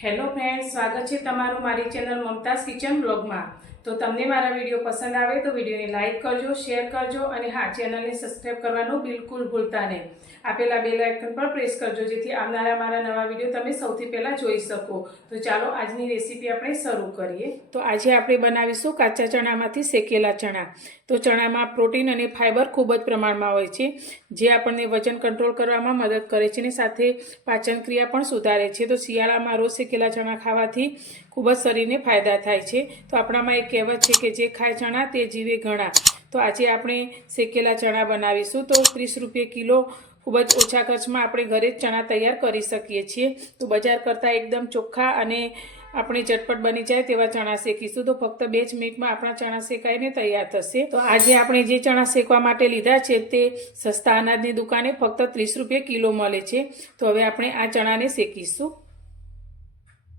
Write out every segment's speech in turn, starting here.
Hello friend સ્વાગત છે તમારું મારી ચેનલ મમતાઝ કિચન બ્લોગમાં. તો તમને મારા વીડિયો પસંદ આવે તો વિડીયોને લાઇક કરજો, શેર કરજો અને હા, ચેનલને સબસ્ક્રાઈબ કરવાનું બિલકુલ ભૂલતા નહીં. આપેલા બેલ આઇકન પર પ્રેસ કરજો, જેથી આવનારા મારા નવા વીડિયો તમે સૌથી પહેલાં જોઈ શકો. તો ચાલો, આજની રેસીપી આપણે શરૂ કરીએ. તો આજે આપણે બનાવીશું કાચા ચણામાંથી શેકેલા ચણા. તો ચણામાં પ્રોટીન અને ફાઇબર ખૂબ જ પ્રમાણમાં હોય છે, જે આપણને વજન કંટ્રોલ કરવામાં મદદ કરે છે અને સાથે પાચન ક્રિયા પણ સુધારે છે. તો શિયાળામાં રોજ શેકેલા ચણા ખાવાથી ખૂબ જ શરીરને ફાયદા થાય છે. તો આપણામાં એક કહેવત છે કે જે ખાય ચણા તે જીવે ઘણા. તો આજે આપણે શેકેલા ચણા બનાવીશું. તો ત્રીસ રૂપિયા કિલો ખૂબ જ ઓછા ખર્ચમાં આપણે ઘરે જ ચણા તૈયાર કરી શકીએ છીએ. તો બજાર કરતાં એકદમ ચોખ્ખા અને આપણે ઝટપટ બની જાય તેવા ચણા શેકીશું. તો ફક્ત બે જ મિનિટમાં આપણા ચણા શેકાઈને તૈયાર થશે. તો આજે આપણે જે ચણા શેકવા માટે લીધા છે તે સસ્તા અનાજની દુકાને ફક્ત ત્રીસ રૂપિયા કિલો મળે છે. તો હવે આપણે આ ચણાને શેકીશું.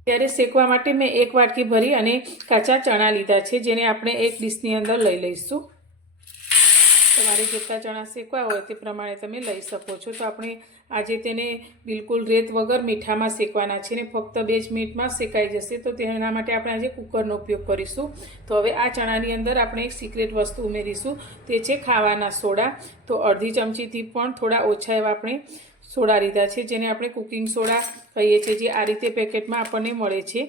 ત્યારે શેકવા માટે મેં એક વાટકી ભરી અને કાચા ચણા લીધા છે, જેને આપણે એક ડીશની અંદર લઈ લઈશું. તમારે જેટલા ચણા શેકવા હોય તે પ્રમાણે તમે લઈ શકો છો. તો આપણે આજે તેને બિલકુલ રેત વગર મીઠામાં શેકવાના છે ને ફક્ત બે જ મિનિટમાં શેકાઈ જશે. તો તેના માટે આપણે આજે કુકરનો ઉપયોગ કરીશું. તો હવે આ ચણાની અંદર આપણે એક સિક્રેટ વસ્તુ ઉમેરીશું. તે છે ખાવાના સોડા. તો અડધી ચમચીથી પણ થોડા ઓછા એવા આપણે સોડા લીધા છે, જેને આપણે કુકિંગ સોડા કહીએ છીએ, જે આ રીતે પેકેટમાં આપણને મળે છે.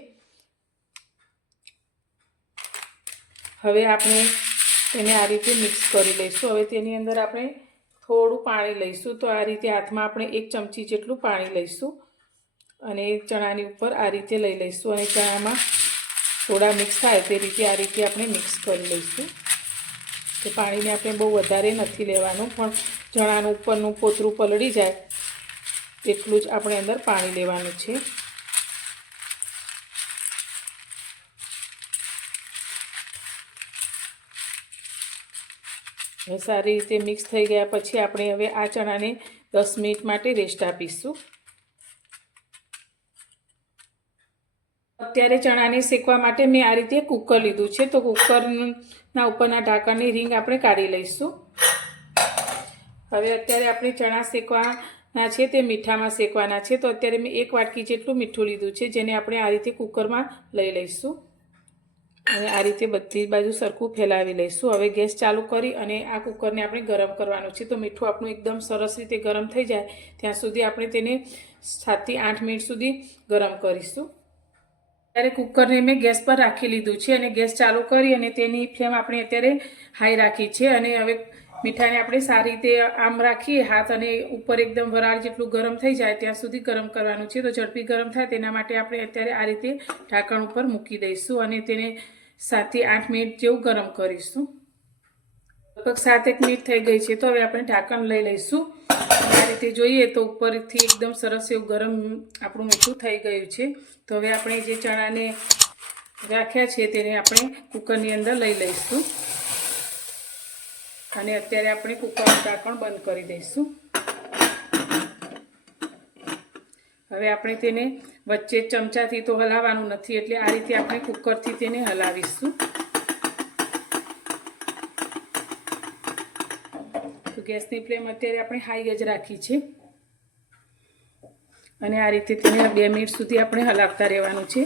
હવે આપણે તેને આ રીતે મિક્સ કરી લઈશું. હવે તેની અંદર આપણે થોડું પાણી લઈશું. તો આ રીતે હાથમાં આપણે એક ચમચી જેટલું પાણી લઈશું અને ચણાની ઉપર આ રીતે લઈ લઈશું અને ચણામાં સોડા મિક્સ થાય તે રીતે આ રીતે આપણે મિક્સ કરી લઈશું. તો પાણીને આપણે બહુ વધારે નથી લેવાનું, પણ ચણાનું ઉપરનું પોતરું પલળી જાય એટલું જ આપણે અંદર પાણી લેવાનું છે. હવે સારી રીતે મિક્સ થઈ ગયા પછી આપણે હવે આ ચણાને દસ મિનિટ માટે રેસ્ટ આપીશું. અત્યારે ચણાને શેકવા માટે મેં આ રીતે કુકર લીધું છે. તો કુકરના ઉપરના ઢાંકણની રીંગ આપણે કાઢી લઈશું. હવે અત્યારે આપણે ચણા શેકવાના છે તે મીઠામાં શેકવાના છે. તો અત્યારે મેં એક વાટકી જેટલું મીઠું લીધું છે, જેને આપણે આ રીતે કુકરમાં લઈ લઈશું. અને આ રીતે બધી બાજુ સરખું ફેલાવી લઈશું. હવે ગેસ ચાલુ કરી અને આ કુકરને આપણે ગરમ કરવાનું છે. તો મીઠું આપણું એકદમ સરસ રીતે ગરમ થઈ જાય. ત્યાં સુધી આપણે તેને સાતથી આઠ મિનિટ સુધી ગરમ કરીશું. ત્યારે કુકરને મેં ગેસ પર રાખી લીધું છે અને ગેસ ચાલુ કરી અને તેની ફ્લેમ આપણે અત્યારે હાઈ રાખી છે. અને હવે મીઠાને આપણે સારી રીતે આમ રાખીએ, હાથ અને ઉપર એકદમ વરાળ જેટલું ગરમ થઈ જાય ત્યાં સુધી ગરમ કરવાનું છે. તો ઝડપી ગરમ થાય તેના માટે આપણે અત્યારે આ રીતે ઢાંકણ ઉપર મૂકી દઈશું અને તેને સાતથી આઠ મિનિટ જેવું ગરમ કરીશું. લગભગ સાત એક મિનિટ થઈ ગઈ છે તો હવે આપણે ઢાંકણ લઈ લઈશું. આ રીતે જોઈએ તો ઉપરથી એકદમ સરસ એવું ગરમ આપણું મીઠું થઈ ગયું છે. તો હવે આપણે જે ચણાને રાખ્યા છે તેને આપણે કુકરની અંદર લઈ લઈશું. અને અત્યારે આપણે કુકરનું ઢાંકણ બંધ કરી દઈશું. હવે આપણે તેને વચ્ચે ચમચાથી તો હલાવવાનું નથી, એટલે આ રીતે આપણે કુકરથી તેને હલાવીશું. તો ગેસની ફ્લેમ અત્યારે આપણે હાઈ જ રાખી છે. અને આ રીતે તેને બે મિનિટ સુધી આપણે હલાવતા રહેવાનું છે.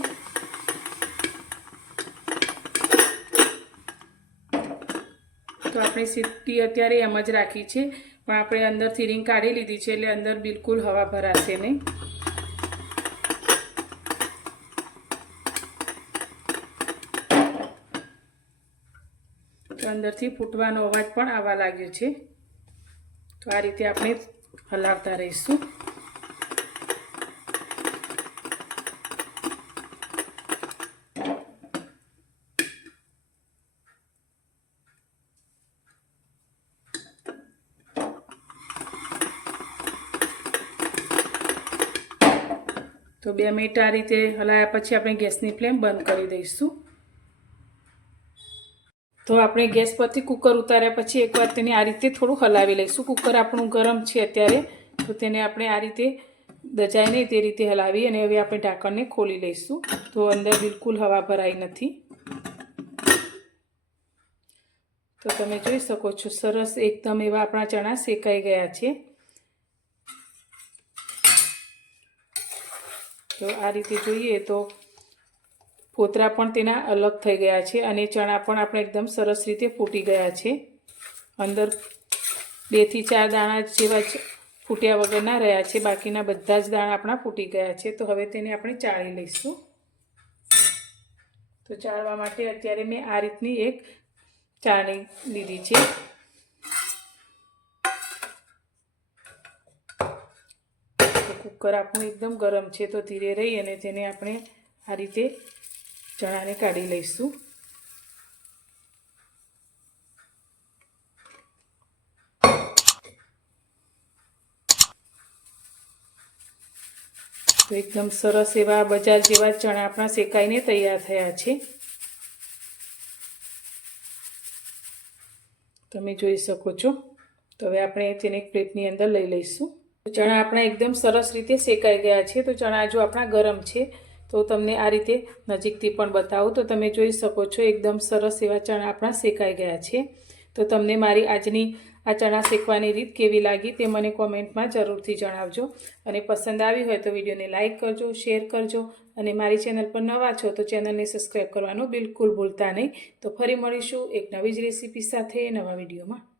તો આપણે સીટી અત્યારે એમ જ રાખી છે. પણ આપણે અંદરથી સીરિંગ કાઢી લીધી છે એટલે અંદર બિલકુલ હવા ભરાશે નહીં. અંદરથી ફૂટવાનો અવાજ પણ આવવા લાગ્યો છે. તો આ રીતે આપણે હલાવતા રહીશું. તો બે મિનિટ આ રીતે હલાયા પછી આપણે ગેસની ફ્લેમ બંધ કરી દઈશું. તો આપણે ગેસ પરથી કુકર ઉતાર્યા પછી એકવાર તેને આ રીતે થોડું હલાવી લઈશું. કુકર આપણું ગરમ છે અત્યારે, તો તેને આપણે આ રીતે દજાય નહીં તે રીતે હલાવી અને હવે આપણે ઢાંકણને ખોલી લઈશું. તો અંદર બિલકુલ હવા ભરાઈ નથી. તો તમે જોઈ શકો છો, સરસ એકદમ એવા આપણા ચણા શેકાઈ ગયા છે. તો આ રીતે જોઈએ તો ફોતરા પણ તેના અલગ થઈ ગયા છે અને ચણા પણ આપણે એકદમ સરસ રીતે ફૂટી ગયા છે. અંદર બેથી ચાર દાણા જેવા જ ફૂટ્યા વગરના રહ્યા છે. બાકીના બધા જ દાણા આપણા ફૂટી ગયા છે. તો હવે તેને આપણે ચાળી લઈશું. તો ચાળવા માટે અત્યારે મેં આ રીતની એક ચાળણી લીધી છે તો કુકર આપણું એકદમ ગરમ છે તો ધીરે રહી અને તેને આપણે આ રીતે ચણાને કાઢી લઈશું. તો એકદમ સરસ એવા બજાર જેવા ચણા આપણા શેકાઈને તૈયાર થયા છે. તમે જોઈ શકો છો. તો હવે આપણે તેને એક પ્લેટની અંદર લઈ લઈશું. ચણા આપણા એકદમ સરસ રીતે શેકાઈ ગયા છે. તો ચણા જો આપણા ગરમ છે, તો તમને આ રીતે નજીકથી પણ બતાવું. તો તમે જોઈ શકો છો, એકદમ સરસ એવા ચણા આપણા શેકાઈ ગયા છે. તો તમને મારી આજની આ ચણા શેકવાની રીત કેવી લાગી તે મને કોમેન્ટમાં જરૂરથી જણાવજો. અને પસંદ આવી હોય તો વિડીયોને લાઇક કરજો, શેર કરજો. અને મારી ચેનલ પર નવા છો તો ચેનલને સબસ્ક્રાઈબ કરવાનું બિલકુલ ભૂલતા નહીં. તો ફરી મળીશું એક નવી જ રેસીપી સાથે નવા વિડીયોમાં.